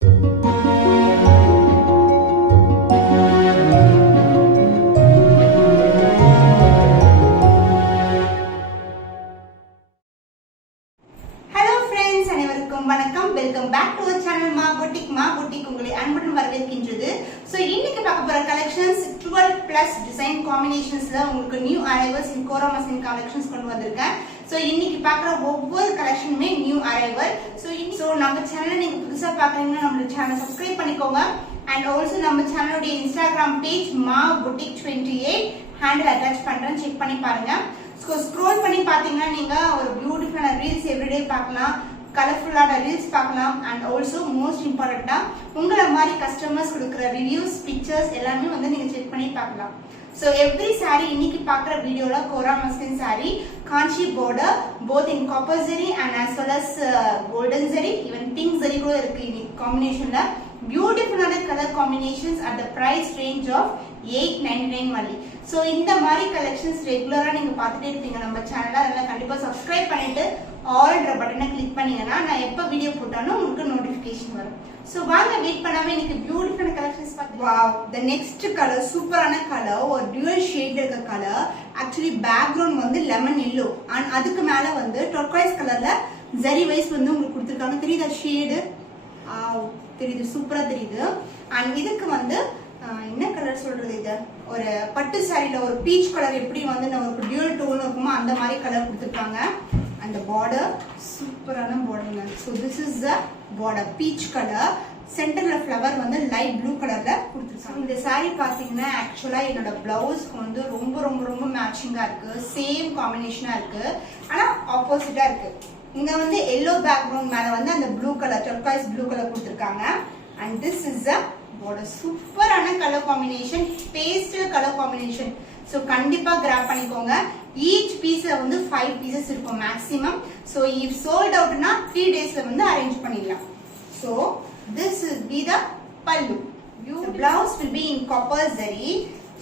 வணக்கம், welcome back to our channel Maa boutique உங்களை அன்புடன் வரவேற்கின்றது. சோ இன்னைக்கு பார்க்க போற கலெக்ஷன்ஸ் 12+ டிசைன் காம்பினேஷன்ஸ்ல உங்களுக்கு நியூ அரைவல்ஸ் இன் கோரா மஸ்லின் கலெக்ஷன்ஸ் கொண்டு வந்திருக்கேன். சோ இன்னைக்கு பார்க்குற ஒவ்வொரு கலெக்ஷனுமே நியூ அரைவல். சோ நம்ம சேனலை நீங்க புதுசா பாக்குறீங்கன்னா நம்ம சேனலை சப்ஸ்கிரைப் பண்ணிக்கோங்க. அண்ட் ஆல்சோ நம்ம சேனலுடைய இன்ஸ்டாகிராம் பேஜ் மா புட்டிக் 28 ஹேண்டில் அட்டாச் பண்றேன், செக் பண்ணி பாருங்க. ஸோ ஸ்க்ரோல் பண்ணி பார்த்தீங்கன்னா நீங்க ஒரு பியூட்டிஃபுல்லான ரீல்ஸ் எவ்ரிடே பார்க்கலாம், கலர்ஃபுல்லான ரீல்ஸ் பார்க்கலாம். அண்ட் ஆல்சோ மோஸ்ட் இம்பார்ட்டண்டா உங்களை மாதிரி கஸ்டமர்ஸ் கொடுக்குற ரிவ்யூஸ், பிக்சர்ஸ் எல்லாமே வந்து நீங்க செக் பண்ணி பார்க்கலாம். ஸோ எவ்ரி சாரி இன்னைக்கு பார்க்குற வீடியோல kora muslin sari Kanchi border both in copper zari and as well as golden zari, even pink zari கூட இருக்கு இன்னைக்கு காம்பினேஷன்ல. பியூட்டிஃபுல்லான colour combinations at the price range of 899 only. So இந்த மாதிரி கலெக்ஷன்ஸ் ரெகுலரா நீங்க பார்த்துட்டே இருப்பீங்க நம்ம சேனல்ல. அதெல்லாம் கண்டிப்பா சப்ஸ்கிரைப் பண்ணிட்டு ஆல்ன்ற பட்டனை கிளிக் பண்ணீங்கன்னா நான் எப்போ வீடியோ போட்டாலும் உங்களுக்கு நோட்டிஃபிகேஷன் வரும். ஸோ வாங்க வெயிட் பண்ணாம இன்னைக்கு பியூட்டிஃபுல்லான கலெக்ஷன்ஸ் பார்த்து. வாவ், த நெக்ஸ்ட் கலர் சூப்பரான கலர், ஒரு டியூவல் ஷேட் இருக்க கலர். ஆக்சுவலி பேக்ரவுண்ட் வந்து லெமன் எல்லோ அண்ட் அதுக்கு மேல வந்து டர்குவைஸ் கலர்ல ஜரி வைஸ் வந்து உங்களுக்கு கொடுத்துருக்காங்க. தெரியுதா ஷேடு? தெரியுது, சூப்பரா தெரியுது. அண்ட் இதுக்கு வந்து என்ன கலர் சொல்றது, இது ஒரு பட்டு சாரியில ஒரு பீச் கலர் எப்படி வந்து நமக்கு டியூவல் டோன் இருக்குமோ அந்த மாதிரி கலர் கொடுத்துருக்காங்க. அந்த பார்டர் சூப்பரான பார்டருங்க. So this is the border, peach colour. சென்டர்ல ஃப்ளவர் வந்து லைட் ப்ளூ கலர்ல கொடுத்துருக்காங்க. இந்த சாரி பாத்தீங்கன்னா ஆக்சுவலா என்னோட பிளவுஸ்க்கு வந்து ரொம்ப ரொம்ப ரொம்ப மேட்சிங்கா இருக்கு, சேம் காம்பினேஷனா இருக்கு, ஆனா ஆப்போசிட்டா இருக்கு. இங்க வந்து எல்லோ பேக்ரவுண்ட் மேல வந்து அந்த blue colour, turquoise blue colour கொடுத்துருக்காங்க. And this is the border. சூப்பரான colour combination, pastel colour combination. So கண்டிப்பா கிராப் பண்ணிக்கோங்க. ஈச் பீஸ்ல வந்து 5 பீசஸ் இருக்கும் மேக்ஸிமம். ஸோ இஃப் சோல்ட் அவுட்னா 3 டேஸ்ல வந்து அரேஞ்ச் பண்ணிடலாம். ஸோ திஸ் இஸ் பி the pallu. The blouse will be in copper zari.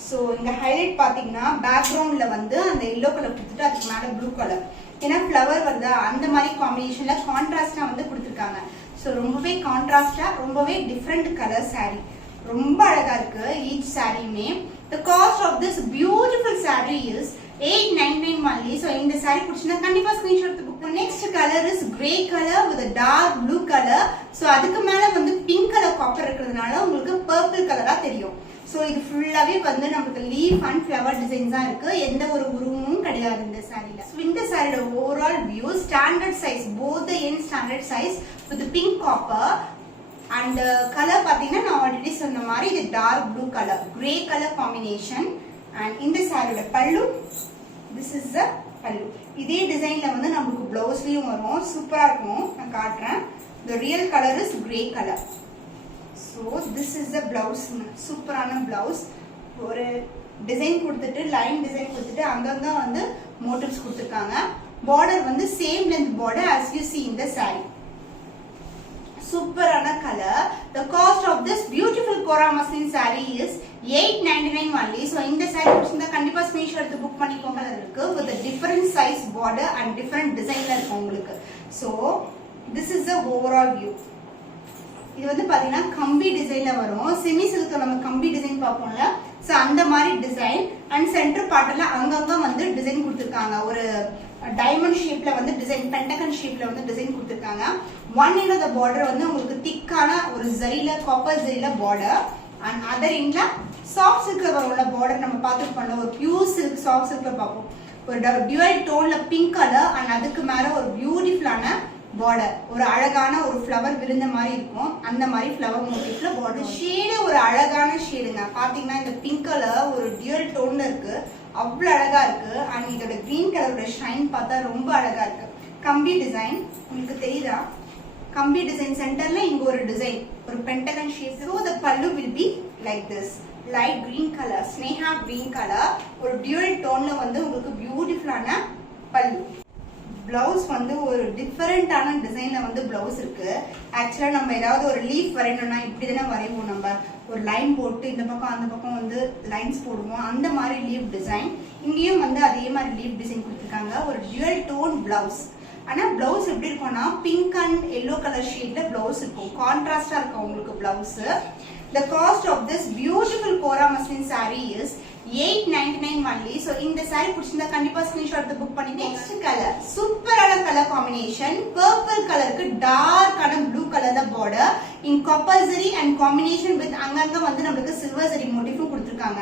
So இங்க ஹைலைட் பாத்தீங்கன்னா பேக்ரவுண்ட்ல வந்து அந்த எல்லோ கலர் கொடுத்துட்டு அதுக்கு மேல ப்ளூ கலர், ஏன்னா ஃப்ளவர் வருதா அந்த மாதிரி காம்பினேஷன்ல கான்ட்ராஸ்டா வந்து கொடுத்துருக்காங்க. ஸோ ரொம்பவே கான்ட்ராஸ்டா, ரொம்பவே டிஃப்ரெண்ட் கலர் சாரி, ரொம்ப அழகா இருக்கு ஈச் சாரியுமே. The cost of this beautiful saree is 899 only. So இந்த saree பிடிச்சினா கண்டிப்பா ஸ்கிரீன்ஷாட் எடுத்து புக் பண்ணுங்க. Next colour is grey colour with dark blue colour. So அதுக்கு மேல வந்து பிங்க் கலர் காப்பர் இருக்கிறதுனால உங்களுக்கு பர்பிள் கலரா தெரியும். ஸோ இது ஃபுல்லாவே வந்து நமக்கு லீஃப் அண்ட் ஃபிளவர் டிசைன்ஸ் தான் இருக்கு, எந்த ஒரு உருவமும் கிடையாது இந்த சாரியில. ஸோ இந்த சாரியோட overall view standard size, both end standard size with pink copper. And colour பாத்தீங்கன்னா நான் ஆல்ரெடி சொன்ன மாதிரி இது dark blue colour, grey colour combination. And இந்த சாரியோட பல்லு, திஸ் இஸ் த பல்லு. இதே டிசைன்ல வந்து நமக்கு பிளவுஸ்லயும் வரும், சூப்பரா இருக்கும், நான் காட்டுறேன். the real color is grey color. so this is the blouse, சூப்பரான பிளவுஸ். ஒரு டிசைன் கொடுத்துட்டு லைன் டிசைன் கொடுத்துட்டு அங்கங்க வந்து மோட்டிவ்ஸ் கொடுத்துருக்காங்க. பார்டர் வந்து same length border as you see in the saree. சூப்பரான colour. The cost of this beautiful Kora muslin saree is 899 only. So இந்த saree பிடிச்சிருந்தா கண்டிப்பா ஸ்கிரீன்ஷாட் எடுத்து புக் பண்ணிக்கோங்க. இருக்கு with a different size border and different designல இருக்கு உங்களுக்கு. So this is the overall view. இது வந்து பாத்தீங்கன்னா கம்பி டிசைன்ல வரும். செமி சில்க்ல நம்ம கம்பி டிசைன் பார்ப்போம்ல, சோ அந்த மாதிரி டிசைன். அண்ட் சென்டர் பார்ட்ல அங்கங்க வந்து டிசைன் கொடுத்திருக்காங்க. ஒரு டைமண்ட் ஷேப்ல வந்து டிசைன், பென்டகன் ஷேப்ல வந்து டிசைன் கொடுத்திருக்காங்க. One end of the border வந்து உங்களுக்கு திக்கான ஒரு ஜரில, காப்பர் ஜரில பார்டர். அண்ட் அதர் எண்ட்ல சாஃப்ட் சில்க்ல வர பார்டர் நம்ம பார்த்துருப்போம். ஒரு பியூர் சில்க், சாஃப்ட் சில்க்ல பார்ப்போம். ஒரு டியூவல் டோன்ல பிங்க் கலர் அண்ட் அதுக்கு மேல ஒரு பியூட்டிஃபுல்லான பார்டர், ஒரு அழகான ஒரு ஃப்ளவர் விருந்த மாதிரி இருக்கும், அந்த மாதிரி ஃப்ளவர் மோட்டிவ்ல பார்டர். ஷேடு ஒரு அழகான ஷேடுங்க. பாத்தீங்கன்னா இந்த பிங்க் கலர் ஒரு டியூவல் டோன்ல இருக்கு, அவ்வளவு அழகா இருக்கு. அண்ட் இதோட கிரீன் கலரோட ஷைன் பார்த்தா ரொம்ப அழகா இருக்கு. கம்பி டிசைன் உங்களுக்கு தெரியுதா? கம்பி டிசைன் சென்டர்ல இங்க ஒரு டிசைன், ஒரு Pentagon shape. So the pallu will be like this, light green color, Sneha green color, ஒரு டியூவல் டோன்ல வந்து உங்களுக்கு பியூட்டிஃபுல்லான பல்லு. பிளவுஸ் வந்து ஒரு டிஃபரெண்டான டிசைன்ல வந்து பிளவுஸ் இருக்கு. ஆக்சுவலா நம்ம ஏதாவது ஒரு லீஃப் வரையணும்னா இப்படிதானே வரைவோம், நம்ம ஒரு லைன் போட்டு இந்த பக்கம் அந்த பக்கம் வந்து லைன்ஸ் போடுவோம், அந்த மாதிரி லீஃப் டிசைன். இங்கேயும் வந்து அதே மாதிரி லீஃப் டிசைன் கொடுத்துருக்காங்க. ஒரு டியூவல் டோன் பிளவுஸ். ஆனா பிளவுஸ் எப்படி இருக்கும்னா பிங்க் அண்ட் எல்லோ கலர் ஷேட்ல பிளவுஸ் இருக்கும், கான்ட்ராஸ்டா இருக்கும் உங்களுக்கு blouse. The cost of this beautiful Kora muslin saree is 899 only. So இந்த saree பிடிச்சிருந்தா கண்டிப்பா ஸ்கிரீன்ஷாட் எடுத்து புக் பண்ணி. நெக்ஸ்ட் கலர் சூப்பரான கலர் காம்பினேஷன், பர்பிள் கலருக்கு டார்க்கான ப்ளூ கலர் தான் border in copper zari and combination with அங்கங்க வந்து நமக்கு சில்வர் ஜரி மோட்டிஃபும் கொடுத்திருக்காங்க.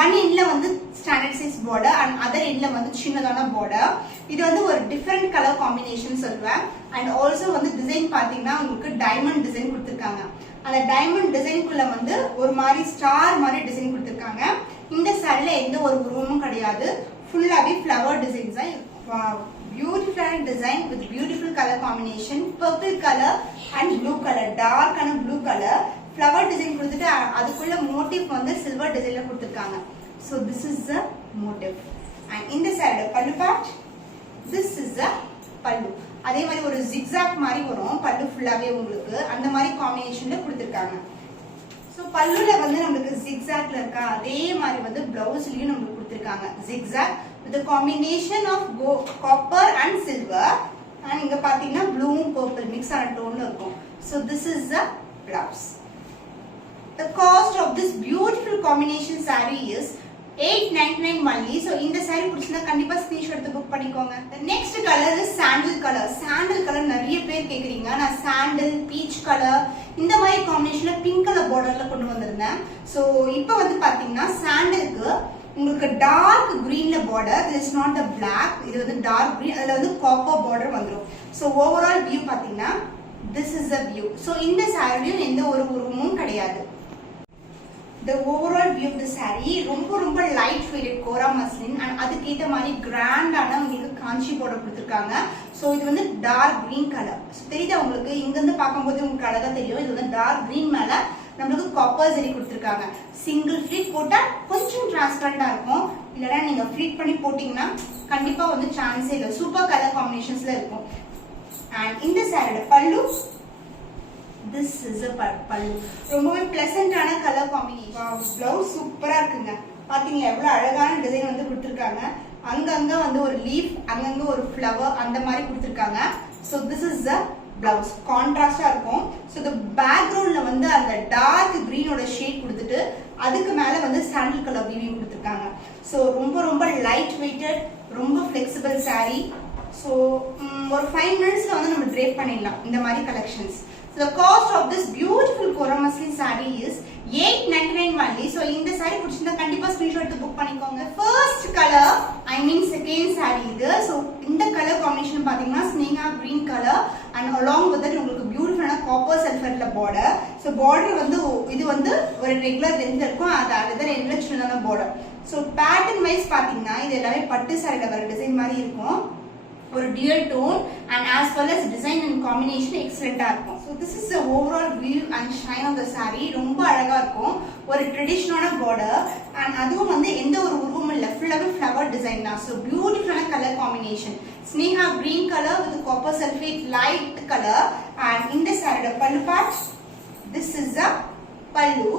ஒன் எண்ட்ல வந்து standard size border and other எண்ட்ல வந்து சின்னதான பார்டர். இது வந்து ஒரு டிஃபரெண்ட் கலர் காம்பினேஷன் சொல்வேன். அண்ட் ஆல்சோ வந்து டிசைன் பாத்தீங்கன்னா உங்களுக்கு டைமண்ட் டிசைன் கொடுத்திருக்காங்க. அந்த டைமண்ட் டிசைனுக்குள்ள வந்து ஒரு மாதிரி ஸ்டார் மாதிரி டிசைன் கொடுத்திருக்காங்க. இந்த சாரில எந்த ஒரு உருவமும் கிடையாது, ஃபுல்லாவே ஃப்ளவர் டிசைன்ஸ் தான். பியூட்டிஃபுல்லான design with beautiful colour combination, purple colour and blue colour, டார்க்கான ப்ளூ கலர் ஃப்ளவர் டிசைன் கொடுத்துட்டு அதுக்குள்ள மோட்டிவ் வந்து சில்வர் டிசைன்ல கொடுத்திருக்காங்க. So this is the motif. And இந்த சாரியோட pallu part, this is the பல்லு. அதே மாதிரி ஒரு ஜிக்ஸாக் மாதிரி வரும் பல்லு ஃபுல்லாவே உங்களுக்கு, அந்த மாதிரி காம்பினேஷன்ல கொடுத்திருக்காங்க. சோ பல்லுல வந்து நமக்கு ஜிக்ஸாக்ல இருக்கா அதே மாதிரி வந்து பிளவுஸ்லயும் நமக்கு கொடுத்திருக்காங்க zigzag with a combination of copper and silver. and இங்க பாத்தீங்கன்னா blue and purple mix ஆன டோன்ல இருக்கும். so this is the blouse. The cost of this beautiful combination saree is 899 only. so இந்த saree பிடிச்சிருந்தா கண்டிப்பா ஸ்கிரீன்ஷாட் எடுத்து புக் பண்ணிக்கோங்க. The next color is sandal color. sandal color நிறைய பேர் கேக்குறீங்க. நான் சாண்டல், பீச் கலர் இந்த மாதிரி காம்பினேஷன்ல பிங்க் கலர் பார்டர்ல கொண்டு வந்திருந்தேன். சோ இப்போ வந்து பாத்தீங்கன்னா சாண்டலுக்கு உங்களுக்கு டார்க் கிரீன்ல border, this is not the black, இது வந்து டார்க் கிரீன், அதுல வந்து காப்பர் பார்டர் வந்துரும். சோ ஓவரால் வியூ பாத்தீங்கன்னா this is the view. So இந்த சாரியும் எந்த ஒரு உருவமும் கிடையாது. The overall view of the saree ரொம்ப light weighted kora muslin and அதுக்கு ஏத்த மாதிரி கிராண்டான உங்களுக்கு காஞ்சி border கொடுத்திருக்காங்க. சோ இது வந்து டார்க் green கலர். தெரியுதா உங்களுக்கு? இங்க இருந்து பாக்கும்போது உங்களுக்கு அழகா தெரியும். இது வந்து டார்க் green மேல நமக்கு காப்பர் ஜரி கொடுத்திருக்காங்க. சிங்கிள் ஃப்ளீட் போட்டா கொஞ்சம் டிரான்ஸ்பரண்டா இருக்கும், இல்லனா நீங்க ஃப்ளீட் பண்ணி போட்டீங்கன்னா கண்டிப்பா வந்து சான்ஸே இல்ல. சூப்பர் கலர் காம்பினேஷன்ஸ்ல இருக்கும். and இந்த சாரியோட பல்லு, this is a pallu. ரொம்பவே பிளசன்ட்டான கலர் காம்பினேஷன். ப்ளவுஸ் சூப்பரா இருக்குங்க. பாத்தீங்களா எவ்வளவு அழகான டிசைன் வந்து கொடுத்திருக்காங்க. அங்கங்க வந்து ஒரு லீஃப், அங்கங்க ஒரு ஃப்ளவர் அந்த மாதிரி கொடுத்திருக்காங்க. so this is the blouse. கான்ட்ராஸ்டா இருக்கும். so the backgroundல வந்து அந்த டார்க் கிரீனோட ஷேட் கொடுத்துட்டு அதுக்கு மேல வந்து சாண்டல் கலர் வீவிங் கொடுத்திருக்காங்க. so ரொம்ப லைட் வெயிட்டட், ரொம்ப ஃபிளெக்சிபிள் saree. so ஒரு 5 மினிட்ஸ்ல வந்து நம்ம drape பண்ணிடலாம் இந்த மாதிரி collections. So the cost of this beautiful Kora muslin saree is 899 only. So இந்த saree பிடிச்சிருந்தா கண்டிப்பா ஸ்கிரீன்ஷாட் எடுத்து புக் பண்ணிக்கோங்க. First color, I mean second saree இது. So இந்த கலர் காம்பினேஷன் பாத்தீங்கன்னா Sneha green colour and along with that உங்களுக்கு பியூட்டிஃபுல்லான காப்பர் சல்ஃபேட்ல border. So border வந்து இது வந்து ஒரு ரெகுலர் லென்த் இருக்கும், அது அதர் எண்ட்ல சின்னதான border. So pattern wise பாத்தீங்கன்னா இது எல்லாமே பட்டு சாரில வர டிசைன் மாதிரி இருக்கும். ஒரு dual tone and as well as design and combination excellent-ஆ இருக்கும். So this is the overall view and shine of the saree. ரொம்ப அழகா இருக்கும். ஒரு ட்ரெடிஷனலான border and அதுவும் வந்து எந்த ஒரு உருவமும் இல்ல, ஃபுல்லாவே flower design தான். So beautiful color combination. Sneha green color with copper sulfate light color. and இந்த சாரியோட பல்லு part, this is the pallu.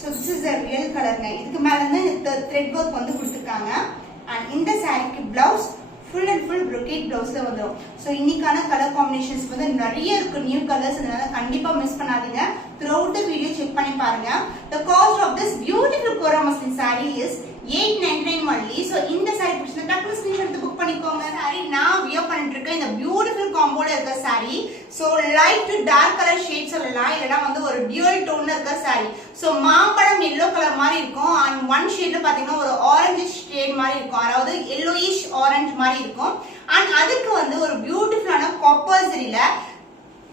so this is the real color. இதுக்கு மேல வந்து இந்த thread work வந்து கொடுத்திருக்காங்க. and இந்த சாரிக்கு blouse full and full brocade blouseல வந்துரும். so இன்னிக்கான கலர் காம்பினேஷன்ஸ் வந்து நிறைய இருக்கு, நியூ கலர்ஸ், அதனால கண்டிப்பா மிஸ் பண்ணாதீங்க. throughout the video செக் பண்ணி பாருங்க. the cost of this beautiful Kora muslin saree is 899 only. so இந்த saree பிடிச்சா டக்குனு ஸ்கிரீன்ஷாட் எடுத்து புக் பண்ணிக்கோங்க. saree நான் வியர் பண்ணிட்டு இருக்க இந்த பியூட்டிஃபுல் காம்போல இருக்க saree. so light to dark color shades சொல்லலாம், இல்லனா வந்து ஒரு dual tone இருக்க saree. so மாம்பழம் yellow கலர் மாதிரி இருக்கும் and one shade பாத்தீங்கன்னா ஒரு orange shade மாதிரி இருக்கும், அதாவது yellowish orange மாதிரி இருக்கும். and அதுக்கு வந்து ஒரு பியூட்டிஃபுல்லான காப்பர் ஜரில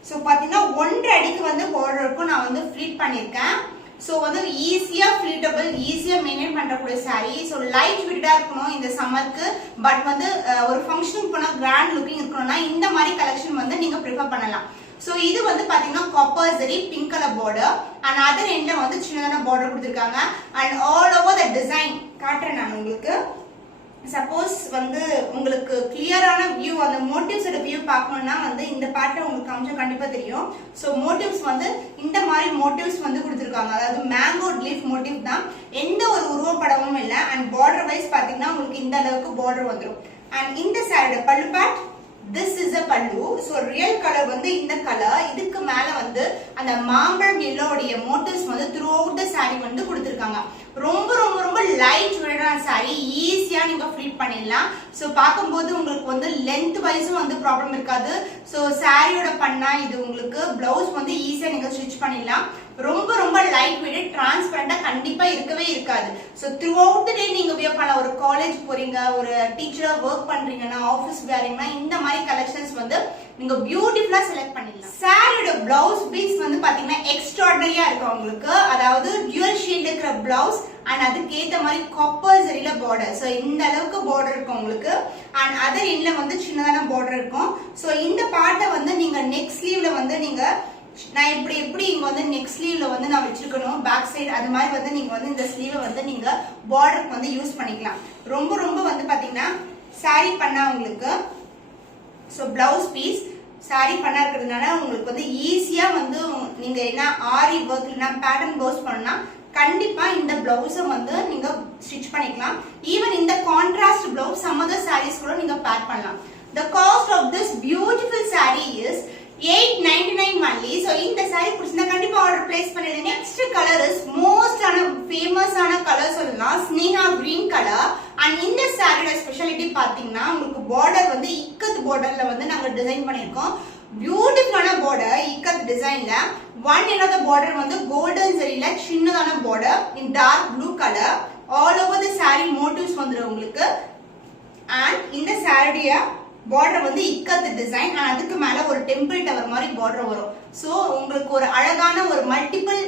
so பாத்தீங்கன்னா 1.5 அடிக்கு வந்து border இருக்கும். நான் வந்து ஃப்ளீட் பண்ணிருக்கேன். so வந்து ஈஸியா ஃப்ளீட்டபிள், ஈஸியா மெயின்டைன் பண்றக்கூடிய saree. so லைட் வெயிட்டா இருக்கணும் இந்த சம்மருக்கு, பட் வந்து ஒரு ஃபங்க்ஷனுக்கு போனா கிராண்ட் லுக்கிங் இருக்கணும்னா இந்த மாதிரி கலெக்ஷன் வந்து நீங்க ப்ரிஃபர் பண்ணலாம். so இது வந்து பாத்தீங்கன்னா copper zari pink colour border and other எண்ட்ல வந்து சின்னதான border கொடுத்திருக்காங்க. and all over the design காட்டுறேன் நான் உங்களுக்கு. சப்போஸ் வந்து உங்களுக்கு கிளியரான வியூ, அந்த மோட்டிவ்ஸோட வியூ பார்க்கணும்னா வந்து இந்த பார்ட்ல உங்களுக்கு காமிச்சா கண்டிப்பா தெரியும். சோ மோட்டிவ்ஸ் வந்து இந்த மாதிரி மோட்டிவ்ஸ் வந்து கொடுத்திருக்காங்க, அதாவது மேங்கோ லீஃப் மோட்டிவ் தான், எந்த ஒரு உருவப்படமும் இல்ல. அண்ட் பார்டர் வைஸ் பாத்தீங்கன்னா உங்களுக்கு இந்த அளவுக்கு பார்டர் வந்துரும். அண்ட் இந்த சாரியோட pallu part, this is a pallu. So real color வந்து இந்த கலர். இதுக்கு மேல வந்து அந்த மாம்பழம் yellow உடைய motifs வந்து throughout the saree வந்து கொடுத்திருக்காங்க. ரொம்ப ரொம்ப ரொம்ப லைட் வெயிட்டான saree, ஈஸியா நீங்க ஃபிளிட் பண்ணிடலாம். சோ பாக்கும்போது உங்களுக்கு வந்து லெந்த் வைஸும் வந்து ப்ராப்ளம் இருக்காது. சோ சாரியோட பண்ணா இது உங்களுக்கு பிளவுஸ் வந்து ஈஸியா நீங்க ஸ்டிச் பண்ணிடலாம். ரொம்ப ரொம்ப லைட் வெயிட், டிரான்ஸ்பரண்டா கண்டிப்பா இருக்கவே இருக்காது. சோ த்ரூ அவுட் தி டே நீங்க வியர் பண்ணலாம். ஒரு காலேஜ் போறீங்க, ஒரு டீச்சரா ஒர்க் பண்றீங்கன்னா, ஆபீஸ் வேறீங்கன்னா இந்த மாதிரி கலெக்ஷன்ஸ் வந்து நீங்க பியூட்டிஃபுல்லா செலக்ட் பண்ணிடலாம். சாரியோட பிளவுஸ் பீட்ஸ் வந்து பாத்தீங்கன்னா எக்ஸ்ட்ராடனரியா இருக்கும் உங்களுக்கு. அதாவது டியூவல் ஷேட் இருக்கிற பிளவுஸ் அண்ட் அதுக்கு ஏத்த மாதிரி காப்பர் ஜரியில பார்டர். சோ இந்த அளவுக்கு பார்டர் இருக்கும் உங்களுக்கு. அண்ட் அதர் எண்ட்ல வந்து சின்னதான பார்டர் இருக்கும். சோ இந்த பார்ட்டை வந்து நீங்க நெக் ஸ்லீவ்ல வந்து நீங்க நான் எப்படி இங்க வந்து நெக் ஸ்லீவ்ல வந்து நான் வச்சிருக்கணும் பேக் சைடு, அது மாதிரி வந்து நீங்க வந்து இந்த ஸ்லீவை வந்து நீங்க பார்டருக்கு வந்து யூஸ் பண்ணிக்கலாம். ரொம்ப ரொம்ப வந்து பாத்தீங்கன்னா சாரி பண்ணா உங்களுக்கு சோ பிளவுஸ் பீஸ் சாரி பண்ணா இருக்கிறதுனால உங்களுக்கு வந்து ஈஸியா வந்து நீங்க என்ன ஆரி ஒர்க் இல்லைன்னா பேட்டர்ன் பிளவுஸ் பண்ணா கண்டிப்பா இந்த பிளவுஸை வந்து நீங்க ஸ்டிச் பண்ணிக்கலாம். ஈவன் இந்த contrast blouse some other sarees கூட நீங்க பேர் பண்ணலாம். The cost of this beautiful saree is 899 only. So இந்த saree பிடிச்சிருந்தா கண்டிப்பா ஆர்டர் பிளேஸ் பண்ணிடுங்க. நெக்ஸ்ட் கலர் இஸ் மோஸ்ட் ஃபேமஸான கலர் சொல்லலாம், ஸ்னேஹா கிரீன் கலர். அண்ட் இந்த சாரியோட ஸ்பெஷாலிட்டி பாத்தீங்கன்னா உங்களுக்கு பார்டர் வந்து இக்கத் பார்டர்ல வந்து நாங்க டிசைன் பண்ணிருக்கோம். பியூட்டிஃபுல்லான பார்டர் இக்கத் டிசைன்ல. One end of the border வந்து கோல்டன் ஜரியில சின்னதான border in dark blue colour. All over the saree motifs வந்துரும் உங்களுக்கு. அண்ட் இந்த சாரியோட பார்டர் வந்து இக்கத் டிசைன் அண்ட் அதுக்கு மேல ஒரு டெம்பிள் டவர் மாதிரி பார்டர் வரும். சோ உங்களுக்கு ஒரு அழகான ஒரு மல்டிபிள்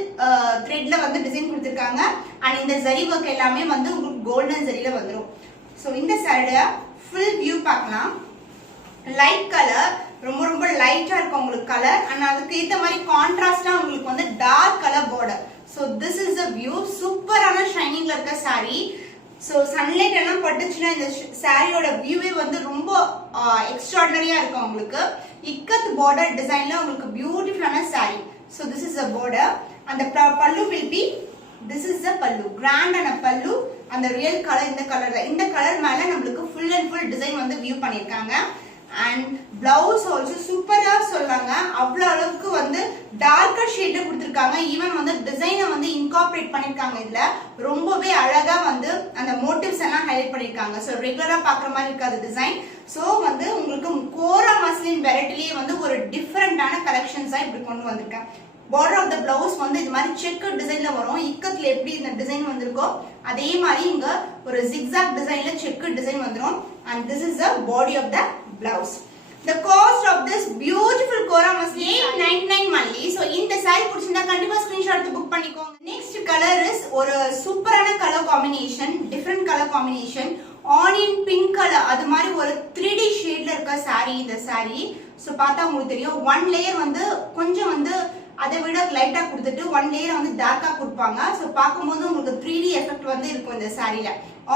த்ரெட்ல வந்து டிசைன் கொடுத்திருக்காங்க. அண்ட் இந்த ஜரி ஒர்க் எல்லாமே வந்து உங்களுக்கு கோல்டன் ஜரியில வந்துரும். சோ இந்த சாரியோட ஃபுல் வியூ பார்க்கலாம். லைட் கலர், ரொம்ப ரொம்ப லைட்டா இருக்கும் உங்களுக்கு கலர். அண்ட் அதுக்கு ஏத்த மாதிரி கான்ட்ராஸ்டா உங்களுக்கு வந்து dark colour border. So this is a view. சூப்பரான ஷைனிங்ல இருக்க saree. சோ சன்லைட் எல்லாம் பட்டுச்சுன்னா இந்த சாரியோட வியூவே வந்து ரொம்ப எக்ஸ்ட்ராடனரியா இருக்கும் உங்களுக்கு. இக்கத் பார்டர் டிசைன்ல உங்களுக்கு பியூட்டிஃபுல்லான saree. So this is a border and the pallu will be, this is the pallu, grand and a pallu. அந்த ரியல் கலர் இந்த கலர்ல, இந்த கலர் மேல நம்மளுக்கு ஃபுல் அண்ட் ஃபுல் டிசைன் வந்து வியூ பண்ணிருக்காங்க. அண்ட் பிளவுஸ் ஆல்சோ சூப்பரா சொல்லாங்க. அவ்வளவு அளவுக்கு வந்து டார்க்கர் ஷேட்ல கொடுத்திருக்காங்க. ஈவன் வந்து டிசைனை வந்து இன்கார்பரேட் பண்ணிருக்காங்க. இதுல ரொம்பவே அழகா வந்து அந்த மோட்டிவ்ஸ் எல்லாம் ஹைலைட் பண்ணிருக்காங்க. சோ ரெகுலரா பாக்குற மாதிரி இருக்காது டிசைன். சோ வந்து உங்களுக்கு கோரா மஸ்லின் வெரைட்டிலேயே வந்து ஒரு டிஃபரெண்டான கலெக்ஷன்ஸா இப்படி கொண்டு வந்திருக்கேன். பார்டர் ஆஃப் த பிளவுஸ் வந்து இது மாதிரி செக் டிசைன்ல வரும். இக்கத்துல எப்படி இந்த டிசைன் வந்திருக்கோ அதே மாதிரி இங்க ஒரு ஜிக்ஸாக் டிசைன்ல செக் டிசைன் வந்துரும். And this is the body of the blouse. The cost of this beautiful Kora muslin 899 only. So இந்த saree பிடிச்சிருந்தா கண்டிப்பா ஸ்கிரீன்ஷாட் எடுத்து புக் பண்ணிக்கோங்க. நெக்ஸ்ட் கலர் இஸ் ஒரு சூப்பரான colour combination, different colour combination. Onion pink colour, அது மாதிரி ஒரு 3D ஷேட்ல இருக்க saree இந்த saree. சோ பார்த்தா உங்களுக்கு தெரியும். ஒன் லேயர் வந்து கொஞ்சம் வந்து அதை விட லைட்டா கொடுத்துட்டு ஒன் லேயர் வந்து டார்க்கா கொடுப்பாங்க. சோ பாக்கும்போது உங்களுக்கு 3D எஃபெக்ட் வந்து இருக்கும் இந்த சாரியில.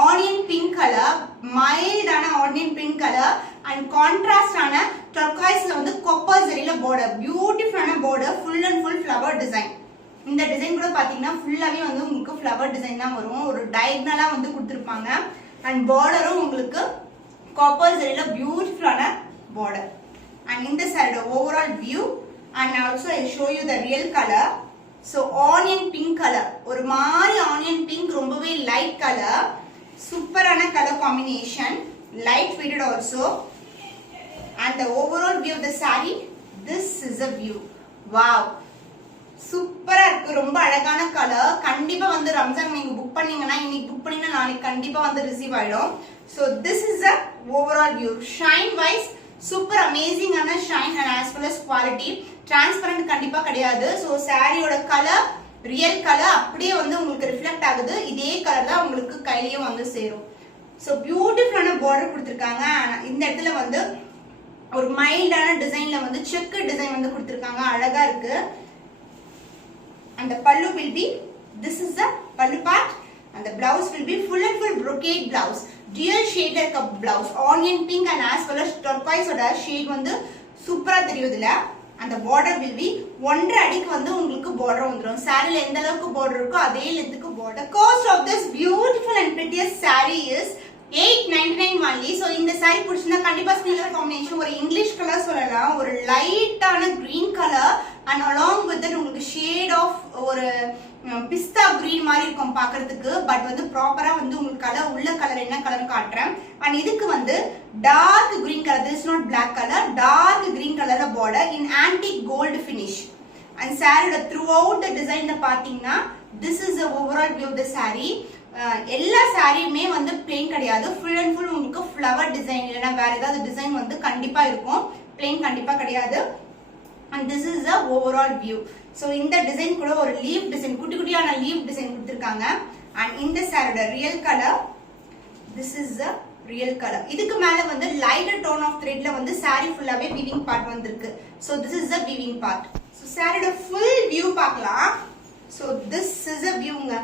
ஆனியன் பிங்க் கலர், மைல்டான ஆனியன் பிங்க் கலர் அண்ட் கான்ட்ராஸ்டான டர்காய்ஸ்ல வந்து காப்பர் ஜரியில பார்டர், பியூட்டிஃபுல்லான border, full and full flower design. இந்த டிசைன் கூட பாத்தீங்கன்னா ஃபுல்லாவே வந்து உங்களுக்கு ஃப்ளவர் டிசைன் தான் வரும். ஒரு டயகனலா வந்து கொடுத்திருப்பாங்க. அண்ட் பார்டரும் உங்களுக்கு காப்பர் ஜரியில பியூட்டிஃபுல்லான பார்டர். அண்ட் இந்த சாரியோட overall view. And also I show you the real color. So onion pink color, ஒரு மாதிரி onion pink, ரொம்பவே light color, சூப்பரான color combination, light weighted also. And the overall view of the saree, this is a view. Wow, சூப்பரா இருக்கு. ரொம்ப அழகான colour. கண்டிப்பா வந்து ரம்ஜான் நீங்க புக் பண்ணீங்கன்னா இன்னைக்கு புக் பண்ணீங்கன்னா நாளைக்கு கண்டிப்பா வந்து ரிசீவ் ஆயிடும். So this is the overall view. Shine wise super அமேசிங்கான shine and as well as quality. Transparent கண்டிப்பா கிடையாது. சோ சாரியோட கலர் ரியல் கலர் அப்படியே வந்து உங்களுக்கு ரிஃப்ளெக்ட் ஆகுது. இதே கலர் தான் உங்களுக்கு கையிலயும் வந்து சேரும். சோ பியூட்டிஃபுல்லான பார்டர் கொடுத்திருக்காங்க. இந்த இடத்துல வந்து ஒரு மைல்டான டிசைன்ல வந்து செக் டிசைன் வந்து கொடுத்திருக்காங்க. அழகா இருக்கு. And the pallu will be, this is the pallu part. And the blouse will be full and full brocade blouse. Dual shade like a blouse. Onion pink and as well as turquoise oda shade வந்து சூப்பரா தெரியுதுல. And the border will be 1.5 அடிக்கு வந்து உங்களுக்கு border வந்துரும். சாரில எந்த அளவுக்கு border இருக்கோ அதே லென்த்துக்கு border. The cost of this beautiful and prettiest saree is 899 only. So இந்த saree பிடிச்சிருந்தா கண்டிப்பா ஸ்கிரீன்ஷாட் காம்பினேஷன் ஒரு இங்கிலீஷ் கலர் சொல்லலாம், ஒரு லைட்டான green colour and along with that உங்களுக்கு ஷேட் ஆஃப் ஒரு பிஸ்தா கிரீன் மாதிரி இருக்கும் பார்க்கிறதுக்கு. பட் வந்து ப்ராப்பரா வந்து உங்களுக்கு கலர் உள்ள கலர் என்ன கலர் காட்டுறேன். அண்ட் இதுக்கு வந்து dark green colour, this not black colour, dark green கலர்ல border in antique gold finish. And சாரியோட த்ரூ அவுட் த டிசைன் பாத்தீங்கன்னா this is the overall view of the sari. எல்லா சாரியுமே வந்து பிளெயின் கிடையாது, ஃபுல் அண்ட் ஃபுல் உங்களுக்கு ஃப்ளவர் டிசைன் இல்லைன்னா வேற ஏதாவது டிசைன் வந்து கண்டிப்பா இருக்கும், பிளெயின் கண்டிப்பா கிடையாது. And this is the overall view. So இந்த டிசைன் கூட ஒரு லீவ் டிசைன், குட்டி குட்டியான லீவ் டிசைன் கொடுத்துருக்காங்க. அண்ட் இந்த சாரியோட real colour, this is the real colour. இதுக்கு மேல வந்து லைட்டர் டோன் ஆஃப் த்ரெட்ல வந்து சாரி ஃபுல்லாவே வீவிங் பார்ட் வந்திருக்கு. So this is the weaving part. So சாரியோட ஃபுல் வியூ பார்க்கலாம். ஸோ திஸ் இஸ் அ வியூங்க.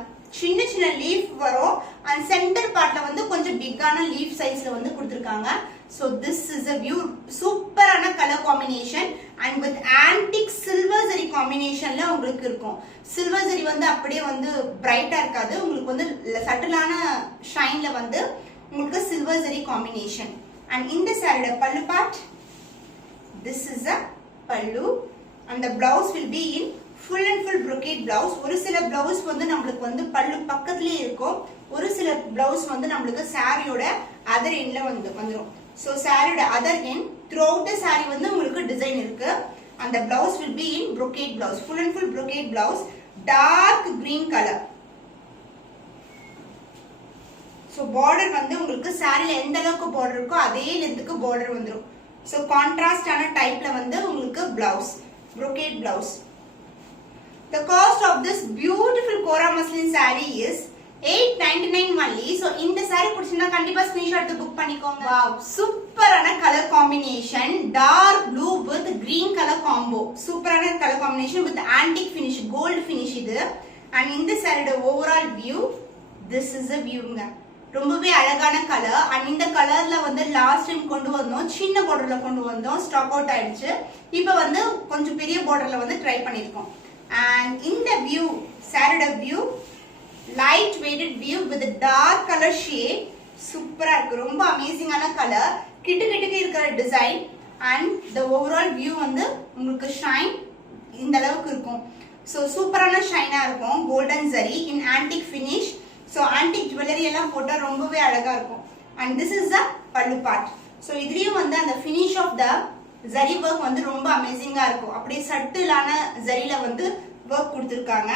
சின்ன சின்ன லீஃப் வரும் அண்ட் சென்டர் பார்ட்ல வந்து கொஞ்சம் பிக்கான லீஃப் சைஸ்ல வந்து கொடுத்துருக்காங்க. So this is a view. சூப்பரான colour combination and with antique silver zari காம்பினேஷன்ல உங்களுக்கு இருக்கும். சில்வர் ஜரி வந்து அப்படியே வந்து பிரைட்டா இருக்காது, உங்களுக்கு வந்து சட்டிலான ஷைன்ல வந்து உங்களுக்கு சில்வர் ஜரி காம்பினேஷன். அண்ட் இந்த சாரியோட பல்லு பார்ட், திஸ் இஸ் அ பல்லு and the blouse will be in full and full brocade blouse. ஒரு சில பிளவுஸ் வந்து நம்மளுக்கு வந்து பல்லு பக்கத்துலயே இருக்கும், ஒரு சில பிளவுஸ் வந்து நம்மளுக்கு சாரியோட அதர் எண்ட்ல வந்துடும். ஸோ சாரியோட other end throughout the saree வந்து உங்களுக்கு டிசைன் இருக்கு. அந்த blouse will be in brocade blouse, full and full brocade blouse, dark green colour. So border வந்து உங்களுக்கு சாரியில எந்த அளவுக்கு பார்டர் இருக்கோ அதே லென்த்துக்கு பார்டர் வந்துடும். ஸோ கான்ட்ராஸ்டான டைப்ல வந்து உங்களுக்கு blouse, brocade blouse. The cost of this beautiful Kora muslin saree is 899 only. So இந்த saree பிடிச்சிருந்தா கண்டிப்பா ஸ்கிரீன்ஷாட் எடுத்து புக் பண்ணிக்கோங்க. வாவ், சூப்பரான colour combination, dark blue with green colour combo. சூப்பரான colour combination with antique finish, gold finish இது. And இந்த சாரியோட overall view, this is a viewங்க. ரொம்பவே அழகான கலர். அண்ட் இந்த கலர்ல வந்து லாஸ்ட் டைம் கொண்டு வந்தோம், சின்ன பார்டர்ல கொண்டு வந்தோம், ஸ்டாக் அவுட் ஆயிடுச்சு. இப்போ வந்து கொஞ்சம் பெரிய பார்டர்ல வந்து ட்ரை பண்ணிருக்கோம். And in the view, saree view, light weighted view with a dark color shade, super இருக்கு, ரொம்ப அமேசிங்கான கலர், கிட்ட கிட்டக்கு இருக்கிற design. And the overall view வந்து உங்களுக்கு ஷைன் இந்த அளவுக்கு இருக்கும். ஸோ சூப்பரான ஷைனா இருக்கும், golden zari in antique finish. So antique jewellery எல்லாம் போட்டா ரொம்பவே அழகா இருக்கும். அண்ட் திஸ் இஸ் த பல்லு பார்ட். ஸோ இதுலயும் வந்து அந்த finish of the zari work வந்து ரொம்ப அமேசிங்கா இருக்கும், அப்படியே சட்டிலான ஜரியில வந்து ஒர்க் கொடுத்துருக்காங்க.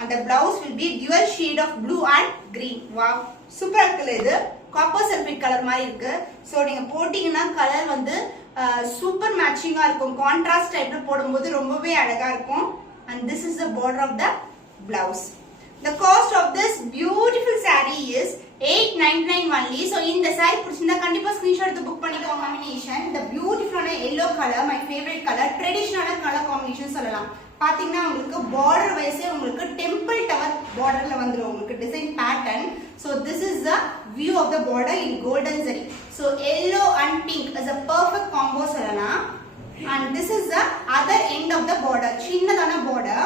அந்த blouse will be dual shade of blue and green. Wow, சூப்பரா இருக்குல்ல, இது காப்பர் சல்ஃபேட் கலர் மாதிரி இருக்கு. ஸோ நீங்க போட்டீங்கன்னா கலர் வந்து சூப்பர் மேட்சிங்கா இருக்கும், கான்ட்ராஸ்ட் டைப்ல போடும்போது ரொம்பவே அழகா இருக்கும். And this is the border of the blouse. The cost of this beautiful saree is 899 only. So இந்த saree பிடிச்சிருந்தா கண்டிப்பா ஸ்கிரீன்ஷாட் எடுத்து புக் பண்ணிக்கோங்க. Combination the beautiful yellow color, my favorite color, traditional color combination சொல்லலாம். பாத்தீங்கன்னா உங்களுக்கு border வைஸே உங்களுக்கு temple tower borderல வந்துரும் உங்களுக்கு design pattern. So this is the view of the border in golden zari. So yellow and pink is a perfect combo சொல்லலாம். And this is the other end of the border, சின்னதான border.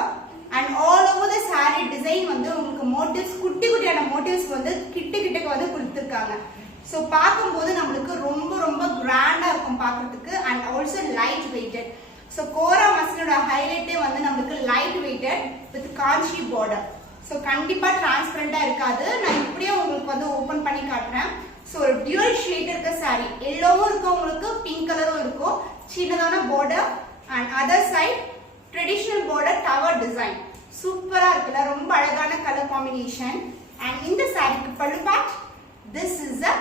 And all over the saree design வந்து உங்களுக்கு motifs, குட்டி குட்டியான motifs வந்து கிட்ட கிட்டக்கு வந்து கொடுத்திருக்காங்க. So பாக்கும்போது நமக்கு ரொம்ப ரொம்ப கிராண்டா இருக்கும் பார்க்கிறதுக்கு. and also light weighted. So kora மஸ்லினோட ஹைலைட்டே வந்து நமக்கு light weighted with Kanchi border. So கண்டிப்பா டிரான்ஸ்பரண்டா இருக்காது. நான் இப்படியே உங்களுக்கு வந்து ஓபன் பண்ணி காட்டுறேன். சோ ஒரு டியூவல் ஷேட் இருக்க saree, yellowவும் இருக்கும், உங்களுக்கு பிங்க் கலரும் இருக்கும், சின்னதான border and other side traditional border tower design. சூப்பரா இருக்குல, ரொம்ப அழகான கலர் காம்பினேஷன். and இந்த சாரிக்கு பல்லு part, this is the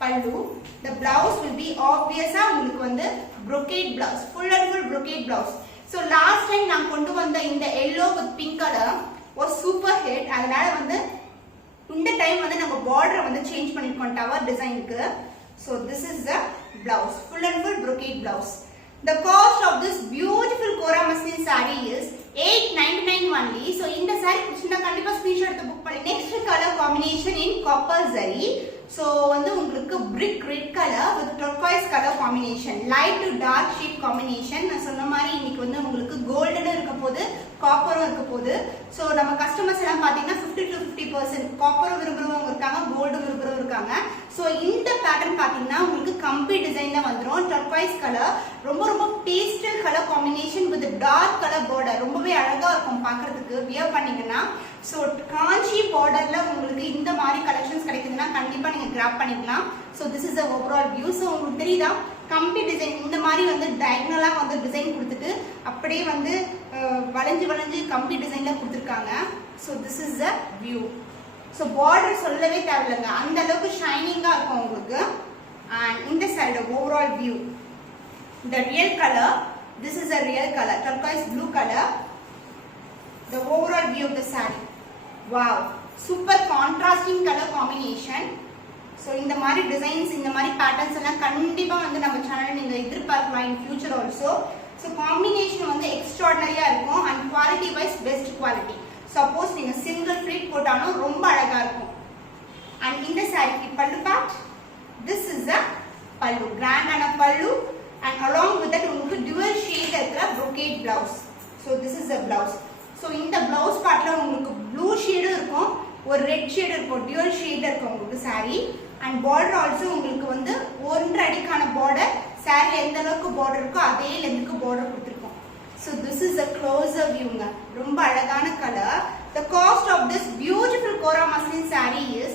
pallu. the blouse will be obviously உங்களுக்கு வந்து brocade blouse, full and full brocade blouse. so last time நான் கொண்டு வந்த இந்த yellow with pink color was super hit. அதனால வந்து இந்த டைம் வந்து நம்ம border வந்து சேஞ்ச் பண்ணிருக்கோம் டவர் டிசைனுக்கு. so this is the blouse, full and full brocade blouse. The cost of this beautiful Kora muslin saree is 899 only. So இந்த saree பிடிச்சிருந்தா கண்டிப்பா ஸ்கிரீன்ஷாட் எடுத்து புக் பண்ணி. Next color combination in copper zari. So வந்து உங்களுக்கு brick red color with turquoise color combination, light to dark shade combination. நான் சொன்ன மாதிரி இன்னைக்கு வந்து உங்களுக்கு golden இருக்க போது, காப்பரும் இருக்க போது. So நம்ம கஸ்டமர்ஸ் எல்லாம் பாத்தீங்கன்னா 50 to 50% காப்பரும் விரும்புறவங்க இருக்காங்க, கோல்டும் விரும்புறவங்க இருக்காங்க. ஸோ இந்த பேட்டர்ன் பார்த்தீங்கன்னா உங்களுக்கு கம்பி டிசைன்ல வந்துடும். டர்க்வைஸ் கலர், ரொம்ப ரொம்ப pastel colour combination with dark colour border, ரொம்பவே அழகா இருக்கும் பார்க்கறதுக்கு வியர் பண்ணீங்கன்னா. ஸோ காஞ்சி பார்டர்ல உங்களுக்கு இந்த மாதிரி கலெக்ஷன்ஸ் கிடைக்குதுன்னா கண்டிப்பா நீங்க கிராப் பண்ணிக்கலாம். So this is overall view. So உங்களுக்கு தெரியுதா கம்பி டிசைன் இந்த மாதிரி வந்து டயக்னலா வந்து டிசைன் கொடுத்துட்டு அப்படியே வந்து வளைஞ்சு வளைஞ்சு கம்பி டிசைன்ல கொடுத்துருக்காங்க. So this is the view. So border சொல்லவே தேவையில்லைங்க, அந்த அளவுக்கு ஷைனிங்கா இருக்கும் உங்களுக்கு. அண்ட் இந்த side overall view, the real color, this is a real color, turquoise blue color, the overall view of the saree. Wow, super contrasting color combination. So இந்த மாதிரி designs, இந்த மாதிரி பேட்டர்ன்ஸ் எல்லாம் கண்டிப்பா வந்து நம்ம சேனல்ல நீங்க எதிர்பார்க்கலாம் in future also. So combination வந்து எக்ஸ்ட்ராordinary இருக்கும் and quality wise best quality. Suppose நீங்க single pleat போட்டாலும் ரொம்ப அழகா இருக்கும். And இந்த saree பல்லு part, this is the pallu, grand ஆன pallu, and along with that உங்களுக்கு dual shade இருக்கிற brocade blouse. So this is the blouse. So இந்த blouse partல உங்களுக்கு blue shade இருக்கும், ஒரு red shade இருக்கும், dual shade இருக்கும் உங்களுக்கு saree. And border also உங்களுக்கு வந்து 1.5 அடிக்கான border, saree எந்த அளவுக்கு border இருக்கோ அதே லென்த்க்கு border கொடுத்திருக்கோம். So this is a closer view ங்க, ரொம்ப அழகான colour. The cost of this beautiful Kora muslin saree is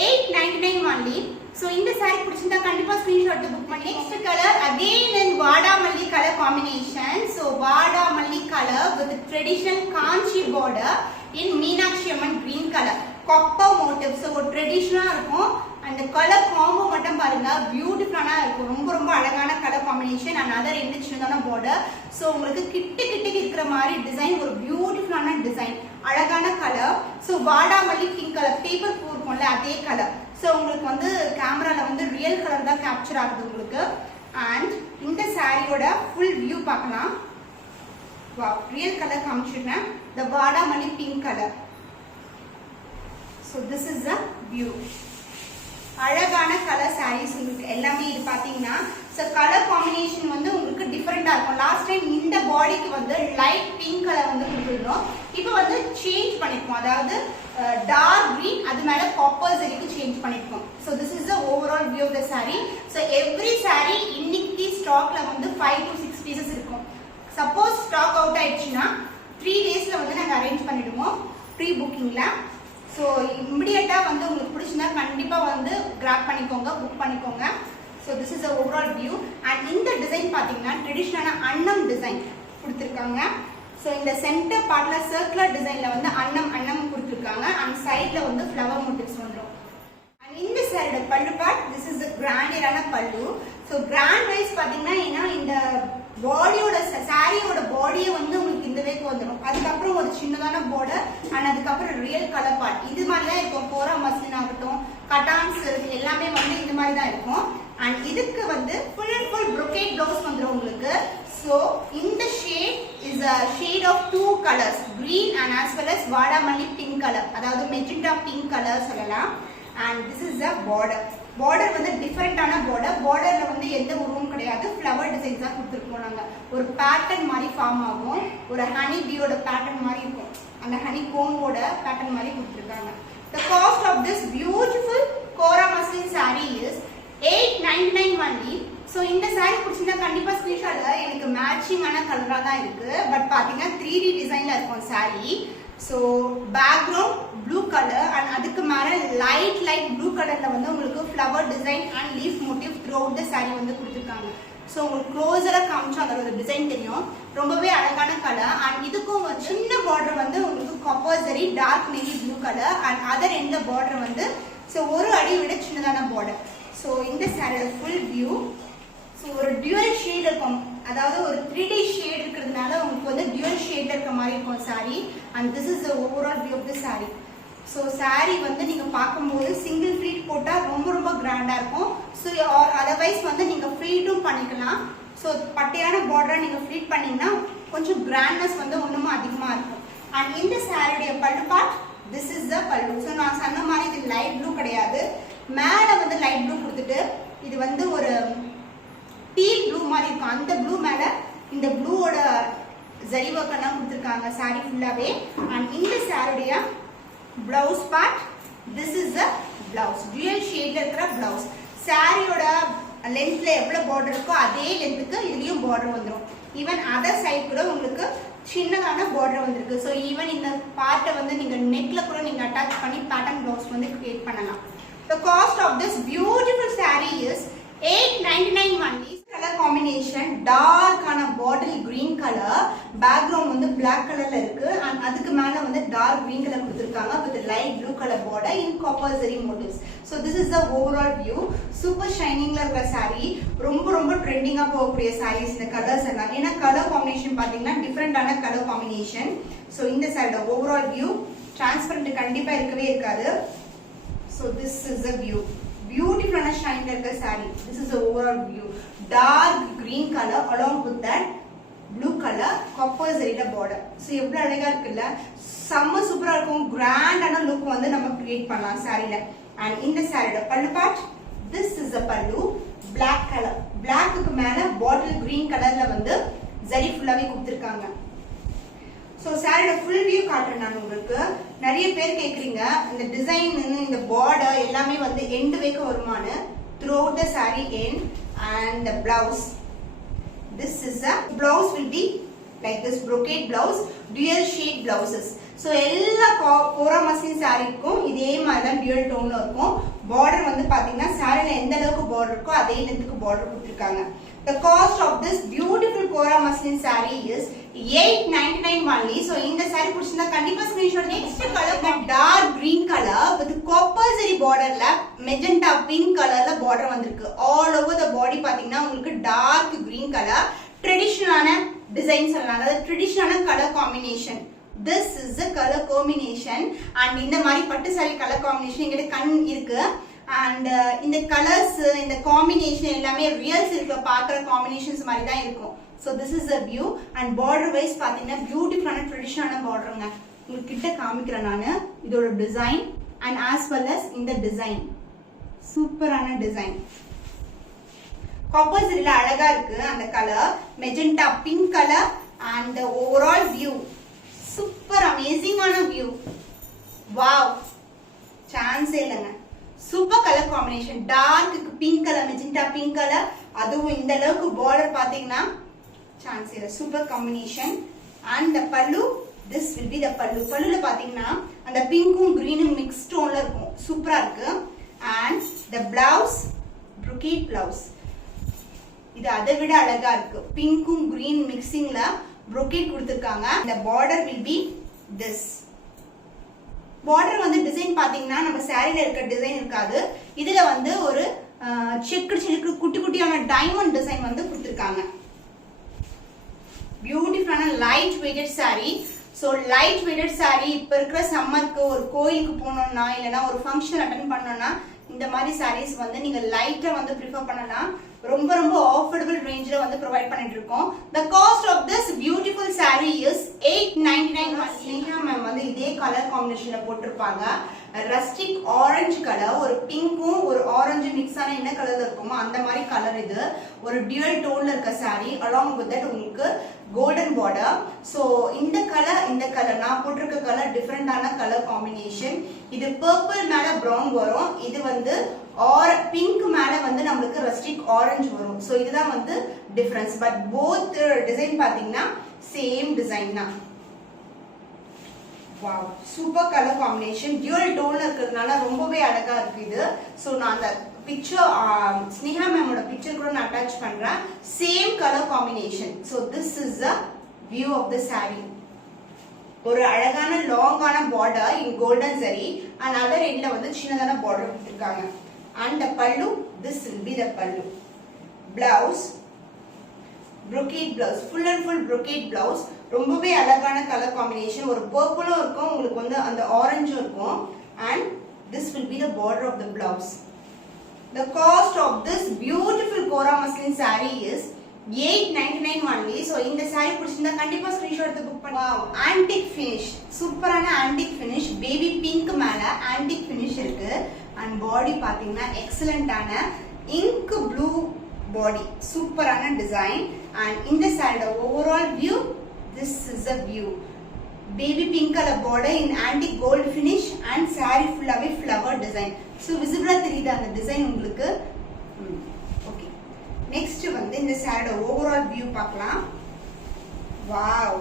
899 only. So இந்த saree பிடிச்சிருந்தா கண்டிப்பா ஸ்கிரீன்ஷாட் புக் பண்ணி. Next color again in வாடாமல்லி color combination. So வாடாமல்லி color with traditional kanchi border in Meenakshi Amman green color, copper motif. So ஒரு ட்ரெடிஷனலா இருக்கும். அந்த colour combo மட்டும் பாருங்க, பியூட்டிஃபுல்லான இருக்கும், ரொம்ப ரொம்ப அழகான கலர் காம்பினேஷன். அண்ட் அதர் எந்த சின்னதான பார்டர். ஸோ உங்களுக்கு கிட்ட இருக்கிற மாதிரி டிசைன், ஒரு பியூட்டிஃபுல்லான டிசைன், அழகான கலர். ஸோ வாடாமல்லி பிங்க் கலர், பேப்பர் பூ இருக்கும்ல அதே கலர். ஸோ உங்களுக்கு வந்து கேமரால வந்து ரியல் கலர் தான் கேப்சர் ஆகுது உங்களுக்கு. அண்ட் இந்த சாரியோட ஃபுல் வியூ பார்க்கலாம். ரியல் கலர் காமிச்சிடுறேன், த வாடாமல்லி pink colour. So this is the view. அழகான கலர் சாரீஸ் உங்களுக்கு எல்லாமே இது பாத்தீங்கன்னா. ஸோ கலர் காம்பினேஷன் வந்து உங்களுக்கு டிஃப்ரெண்டா இருக்கும். லாஸ்ட் டைம் இந்த பாடிக்கு வந்து லைட் பிங்க் கலர் வந்து கொடுத்துருந்தோம், இப்போ வந்து சேஞ்ச் பண்ணிருக்கோம், அதாவது டார்க் கிரீன் அது மேல காப்பர் ஜெரிக்கு சேஞ்ச் பண்ணிருக்கோம். So this is the overall view of the saree. So every saree இன்னைக்கு ஸ்டாக்ல வந்து 5 to 6 பீசஸ் இருக்கும். சப்போஸ் ஸ்டாக் அவுட் ஆயிடுச்சுன்னா 3 daysல வந்து நாங்கள் அரேஞ்ச் பண்ணிடுவோம் ப்ரீ புக்கிங்ல. ஸோ இமிடியட்டா வந்து உங்களுக்கு பிடிச்சிருந்தா கண்டிப்பா வந்து கிராப் பண்ணிக்கோங்க, புக் பண்ணிக்கோங்க. So this is the overall view. And இந்த டிசைன் பார்த்தீங்கன்னா ட்ரெடிஷ்னலான அன்னம் டிசைன் கொடுத்துருக்காங்க. ஸோ இந்த சென்டர் பார்ட்ல சர்க்குலர் டிசைன்ல வந்து அன்னம் கொடுத்துருக்காங்க. அண்ட் சைட்ல வந்து ஃப்ளவர் மோட்டிவ்ஸ் வந்துடும். அண்ட் இந்த side pallu part, this is கிராண்டியரான பல்லு. ஸோ கிராண்ட் வைஸ் பார்த்தீங்கன்னா ஏன்னா இந்த பாடியோட சாரியோட பாடியே வந்து உங்களுக்கு இந்த வேக்கு வந்துடும். அதுக்கப்புறம் ஒரு சின்னதான பார்டர் அண்ட் அதுக்கப்புறம் ரியல் கலர் பார்ட். இது மாதிரி தான் இருக்கும். கோரா மஸ்லின் ஆகட்டும், கட்டான்ஸ் எல்லாமே வந்து இந்த மாதிரி தான் இருக்கும். அண்ட் இதுக்கு வந்து full and full brocade blouse வந்துடும் உங்களுக்கு. ஸோ இந்த shade is a shade of 2 colors, green and as well as வாடாமல்லி பிங்க் கலர், அதாவது மெஜெண்டா பிங்க் கலர் சொல்லலாம். And this is the border. Border வந்து டிஃபரெண்டான பார்டர். பார்டர்ல வந்து எந்த உருவமும் கிடையாது, ஃப்ளவர் டிசைன்ஸ் தான் கொடுத்துருக்கோம். நாங்க ஒரு பேட்டர்ன் மாதிரி ஃபார்ம் ஆகும், ஒரு ஹனி பீயோட பேட்டர்ன் மாதிரி இருக்கும், அந்த ஹனி கோம்போட பேட்டர்ன் மாதிரி கொடுத்துருக்காங்க. The cost of this beautiful Kora muslin saree is 899 only. So இந்த சாரீ பிடிச்சிருந்தா கண்டிப்பா ஸ்கிரீன்ஷாட்ல எனக்கு மேட்சிங்கான கலரா தான் இருக்கு. பட் பாத்தீங்கன்னா 3D டிசைன்ல இருக்கும் sari. So background blue colour and அதுக்கு மேல லைட் ப்ளூ கலர்ல வந்து உங்களுக்கு flower design and leaf motive through out the sari வந்து கொடுத்துருக்காங்க. ஸோ உங்களுக்கு க்ளோஸரா காமிச்சா அதோட டிசைன் தெரியும், ரொம்பவே அழகான கலர். அண்ட் இதுக்கும் சின்ன பார்டர் வந்து உங்களுக்கு copper zari dark navy blue colour and other எந்த பார்டர் வந்து ஸோ ஒரு அடி விட சின்னதான பார்டர். ஸோ இந்த சாரியோட ஃபுல் வியூ. ஸோ ஒரு டியூவல் ஷேட் இருக்கும், அதாவது ஒரு 3D ஷேட் இருக்கிறதுனால உங்களுக்கு வந்து டியூவல் ஷேட் இருக்க மாதிரி இருக்கும் saree. And this is the overall view of the saree. So saree வந்து நீங்க பார்க்கும்போது சிங்கிள் ஃப்ளீட் போட்டா ரொம்ப ரொம்ப கிராண்டா இருக்கும். ஸோ அதர்வைஸ் வந்து நீங்க ஃப்ளீட்டும் பண்ணிக்கலாம். ஸோ பட்டையான பார்டரா நீங்க ஃப்ளீட் பண்ணீங்கன்னா கொஞ்சம் கிராண்ட்னஸ் வந்து இன்னமும் அதிகமா இருக்கும். அண்ட் இந்த சாரியுடைய பல்லு பார்ட், திஸ் இஸ் த பல்லு. ஸோ நான் சொன்ன மாதிரி இது லைட் ப்ளூ கிடையாது, மேல வந்து லைட் ப்ளூ கொடுத்துட்டு இது வந்து ஒரு டீல் ப்ளூ மாதிரி இருக்கும். அந்த ப்ளூ மேல இந்த ப்ளூவோட ஜரி ஒர்க் எல்லாம் கொடுத்துருக்காங்க சாரி ஃபுல்லாவே. அண்ட் இந்த சாரியுடைய blouse part, This is the blouse. Dual shade la irukra blouse. Saree oda length la evlo border irukko adhe length ku idhiliyum border vandrum. Even other side kuda ungalku சின்னதான border வந்திருக்கு. So even இந்த பார்ட்ட வந்து நீங்க நெக்ல கூட நீங்க attach பண்ணி pattern blouse வந்து create பண்ணலாம். The cost of this beautiful saree is 899 only. Color combination dark ஆன bottle green color, background வந்து black colorல இருக்கு and அதுக்கு மேல வந்து dark green color கொடுத்திருக்காங்க with light blue color border in copper zari motifs. So this is the overall view. Super shining ல இருக்கிற saree, ரொம்ப ட்ரெண்டிங்கா போகக்கூடிய sarees இந்த கலர்ஸ் எல்லாம். ஏன்னா கலர் காம்பினேஷன் பாத்தீங்கன்னா டிஃபரெண்டான கலர் காம்பினேஷன். So இந்த saree overall view transparent கண்டிப்பா இருக்கவே இருக்காது. So this is the view. Beautiful and shine like a saree. This is the overall view. Dark green color along with that blue color copper zari border. So evlo alaga irukilla செம்ம சூப்பரா இருக்கும். கிராண்டான look வந்து நம்ம create பண்ணலாம் சாரில. And இந்த சாரியோட pallu part, this is the pallu, black color. black க்கு மேல bottle green கலர்ல வந்து zari ஃபுல்லாவே கொடுத்திருக்காங்க. So சாரியோட ஃபுல் வியூ காட்டுறேன் நான் உங்களுக்கு. நிறைய பேர் கேக்குறீங்க இந்த டிசைன் இந்த border எல்லாமே வந்து எண்ட் வரைக்கும் வருமானு. Throughout the saree end and the blouse. This is a blouse will be like this brocade blouse, dual shade blouses. So எல்லா கோரா மஸ்லின் சாரிக்கும் இதே மாதிரி தான் dual tone ல இருக்கும். border வந்து பாத்தீங்கன்னா சாரில எந்த அளவுக்கு border இருக்கோ அதே லெந்த்க்கு border கொடுத்திருக்காங்க. The cost of this beautiful Kora muslin saree is 899 only. So இந்த saree பிடிச்சிருந்தா கண்டிப்பா screenshot. Next color dark green color with copper zari border ல magenta pink colorல border வந்திருக்கு. All over the body பாத்தீங்கன்னா உங்களுக்கு dark green color traditional design சொல்லலாம். அதாவது traditional color combination. This is the color combination and இந்த மாதிரி பட்டு saree color combination எங்கிட்ட கண் இருக்கு. And இந்த கலர்ஸ் இந்த காம்பினேஷன் எல்லாமே ரியல் சில்க்ல பார்க்குற காம்பினேஷன்ஸ் மாதிரி தான் இருக்கும். So this is a view and border wise பார்த்தீங்கன்னா பியூட்டிஃபுல்லான ட்ரெடிஷனான பார்டருங்க. உங்களுக்கு கிட்ட காமிக்கிறேன் நான் இதோட design and as well as இந்த டிசைன் சூப்பரான டிசைன். காப்பர் சரியில அழகா இருக்கு அந்த colour magenta pink colour and overall view super அமேசிங்கான வியூ. வாவ் சான்ஸே இல்லைங்க. Super colour combination dark pink colour magenta pink colour அதுவும் இந்த அளவுக்கு பார்டர் பாத்தீங்கன்னா சான்ஸ் இல்ல. சூப்பர் காம்பினேஷன் அண்ட் தி பல்லு this will be the பல்லு. பல்லுல பாத்தீங்கன்னா அந்த பிங்க்கும் கிரீனும் மிக்ஸ் டோன்ல இருக்கும். சூப்பரா இருக்கு. And the blouse brocade blouse இது அதை விட அழகா இருக்கு. பிங்க்கும் கிரீன் மிக்சிங்ல brocade கொடுத்திருக்காங்க. the border will be this. Border வந்து டிசைன் பாத்தீங்கன்னா நம்ம சாரில இருக்க டிசைன் இருக்காது. இதுல வந்து ஒரு செக்கு குட்டி குட்டியான டைமண்ட் டிசைன் வந்து கொடுத்திருக்காங்க. பியூட்டிஃபுல்லான light weighted saree. So light weighted saree இப்ப இருக்கிற சம்மருக்கு ஒரு கோயிலுக்கு போனோம்னா இல்லைன்னா ஒரு ஃபங்க்ஷன் அட்டன் பண்ணோம்னா இந்த மாதிரி sarees வந்து நீங்க லைட்டா வந்து ப்ரிஃபர் பண்ணலாம். ரொம்ப ஆஃபர்டபிள் ரேஞ்சில வந்து ப்ரொவைட் பண்ணிட்டு இருக்கோம். The cost of this beautiful saree is 899. Sneha ma'am வந்து இதே கலர் காம்பினேஷன்ல போட்டிருப்பாங்க. ரஸ்டிக் ஆரஞ்சு கலர் ஒரு பிங்க்கும் ஒரு ஆரஞ்சு மிக்ஸ் ஆன என்ன கலர்ல இருக்குமோ அந்த மாதிரி கலர். இது ஒரு டியூவல் டோன்ல இருக்க saree along with that உங்களுக்கு கோல்டன் பார்டர். சோ இந்த கலர் நான் போட்டிருக்க கலர் டிஃபரெண்டான கலர் காம்பினேஷன். இது பர்பிள் மேல பிரவுன் வரும். இது வந்து பிங்க் மேல வந்து நம்மளுக்கு ரஸ்டிக் ஆரஞ்சு வரும். சோ இதுதான் வந்து டிஃபரன்ஸ். பட் போத் டிசைன் பாத்தீங்கன்னா சேம் டிசைன் தான். Wow super colour combination dual டோன்ல இருக்கிறதுனால ரொம்பவே அழகா இருக்கு இது. சோ நான் அந்த பிக்சர் ஸ்னேஹா மேமோட பிக்சர் கூட நான் அட்டாச் பண்றேன். Same colour combination. So this is the view of the saree. ஒரு அழகான லாங்கான border in golden zari and other எண்ட்ல வந்து சின்னதான பார்டர் கொடுத்திருக்காங்க. அண்ட் த பல்லு this will be the pallu. Blouse brocade blouse, full and full brocade blouse. ரொம்பவே அழகான கலர் காம்பினேஷன். ஒரு பர்பிளும் இருக்கும் உங்களுக்கு வந்து அந்த ஆரஞ்சும் இருக்கும். and this will be the border of the blouse. The cost of this beautiful Kora muslin saree is 899 only. So இந்த saree பிடிச்சிருந்தா கண்டிப்பா ஸ்கிரீன்ஷாட் எடுத்து புக் பண்ணி. ஆன்டிக் finish சூப்பரான ஆன்டிக் finish பேபி பிங்க் மேல ஆன்டிக் finish இருக்கு. and பாடி பாத்தீங்கன்னா எக்ஸலண்டான ink blue பாடி சூப்பரான டிசைன். and இந்த saree overall view this is a view. Baby pink colour border in antique gold finish and saree full-ஆவே flower design. So visible தெரியுது அந்த design உங்களுக்கு. Okay, next வந்து இந்த சாரியோட ஓவரால் வியூ பார்க்கலாம். வாவ்,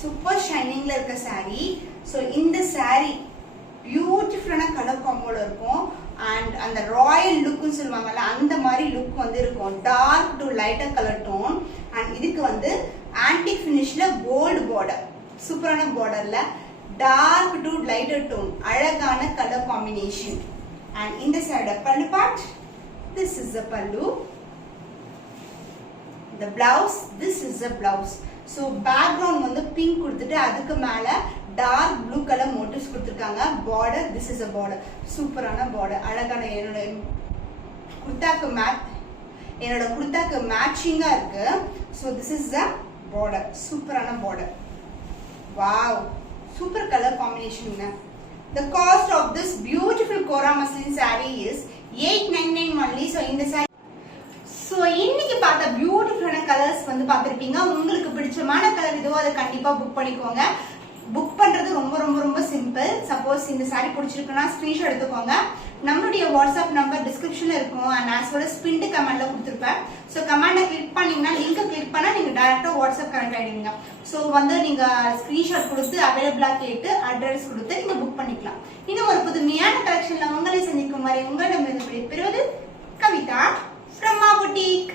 சூப்பர் ஷைனிங்ல இருக்க சாரி. ஸோ இந்த சாரி பியூட்டிஃபுல்லான கலர் காம்போல இருக்கும். அண்ட் அந்த ராயல் லுக்னு சொல்லுவாங்கல்ல, அந்த மாதிரி லுக் வந்து இருக்கும். Dark to lighter colour tone. And இதுக்கு வந்து ஆன்டிக் ஃபினிஷ்ல கோல்டு பார்டர், சூப்பரான பார்டர்ல டார்க் டு லைட்டர் டோன், அழகான கலர் காம்பினேஷன். அண்ட் இந்த சாரியோட pallu part, this is the pallu. The blouse, this is the blouse. So background வந்து பிங்க் கொடுத்துட்டு அதுக்கு மேல டார்க் ப்ளூ கலர் மோட்டிவ்ஸ் கொடுத்துருக்காங்க. Border, this is a border. சூப்பரான பார்டர், அழகான என்னோட குர்தாக்கு மேட்சிங்கா இருக்கு. So this is the border, சூப்பரான border. Wow, super colour combination. The cost of this beautiful Kora muslin saree is 899 only. So இந்த saree, so இன்னைக்கு பார்த்த பியூட்டிஃபுல்லான கலர்ஸ் வந்து பார்த்துருப்பீங்க. உங்களுக்கு பிடிச்சமான கலர் இதுவோ அதை கண்டிப்பா புக் பண்ணிக்கோங்க. புக் பண்றது ரொம்ப ரொம்ப ரொம்ப சிம்பிள். சப்போஸ் இந்த சாரி பிடிச்சிருக்குன்னா ஸ்கிரீன்ஷாட் எடுத்துக்கோங்க. நம்மளுடைய வாட்ஸ்அப் நம்பர் டிஸ்கிரிப்ஷன்ல இருக்கும். And as well as pinned கமெண்ட்ல கொடுத்துருப்பேன். ஸோ கமெண்ட்டை கிளிக் பண்ணீங்கன்னா, லிங்கை கிளிக் பண்ணா நீங்க டைரக்டா வாட்ஸ்அப் கனெக்ட் ஆயிடுவீங்க. ஸோ வந்து நீங்க ஸ்கிரீன்ஷாட் கொடுத்து அவைலபிளா கேட்டு அட்ரஸ் கொடுத்து நீங்க புக் பண்ணிக்கலாம். இன்னும் ஒரு புதுமையான கலெக்ஷன்ல உங்களை சந்திக்கும் வரை உங்களிடமிருந்து விடைபெறுவது கவிதா from Ma Boutique.